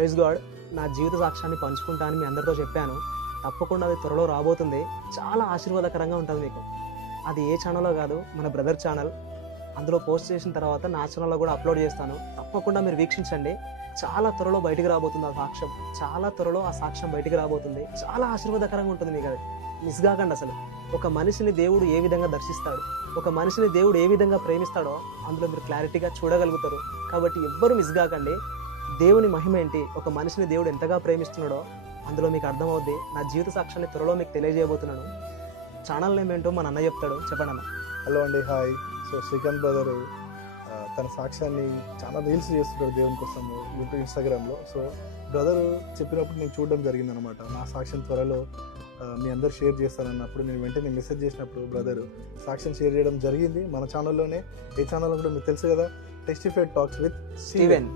Praise God. నా జీవిత సాక్ష్యాన్ని పంచుకుంటా అని మీ అందరితో చెప్పాను. తప్పకుండా అది త్వరలో రాబోతుంది. చాలా ఆశీర్వాదకరంగా ఉంటుంది మీకు. అది ఏ ఛానల్లో కాదు, మన బ్రదర్ ఛానల్. అందులో పోస్ట్ చేసిన తర్వాత నా ఛానల్లో కూడా అప్లోడ్ చేస్తాను. తప్పకుండా మీరు వీక్షించండి. చాలా త్వరలో బయటికి రాబోతుంది ఆ సాక్ష్యం. చాలా త్వరలో ఆ సాక్ష్యం బయటికి రాబోతుంది. చాలా ఆశీర్వాదకరంగా ఉంటుంది మీకు. అది మిస్ కాకండి. అసలు ఒక మనిషిని దేవుడు ఏ విధంగా దర్శిస్తాడు, ఒక మనిషిని దేవుడు ఏ విధంగా ప్రేమిస్తాడో అందులో మీరు క్లారిటీగా చూడగలుగుతారు. కాబట్టి ఎవ్వరు మిస్ కాకండి. దేవుని మహిమ ఏంటి, ఒక మనిషిని దేవుడు ఎంతగా ప్రేమిస్తున్నాడో అందులో మీకు అర్థమవుద్ది. నా జీవిత సాక్ష్యాన్ని త్వరలో మీకు తెలియజేయబోతున్నాను. ఛానల్ నేమ్ ఏంటో మా అన్న చెప్తాడు. చెప్పండి అన్న. హలో అండి, హాయ్. సో శ్రీకాంత్ బ్రదరు తన సాక్ష్యాన్ని చాలా రీల్స్ చేస్తుంటాడు దేవుని కోసం యూట్యూబ్, ఇన్స్టాగ్రామ్లో. సో బ్రదరు చెప్పినప్పుడు నేను చూడడం జరిగింది అనమాట. నా సాక్ష్యం త్వరలో మీ అందరు షేర్ చేస్తానన్నప్పుడు నేను వెంటనే మెసేజ్ చేసినప్పుడు బ్రదరు సాక్ష్యం షేర్ చేయడం జరిగింది మన ఛానల్లోనే. ఏ ఛానల్లో కూడా మీకు తెలుసు కదా, టెస్టిఫైడ్ టాక్స్ విత్ స్టీవెన్.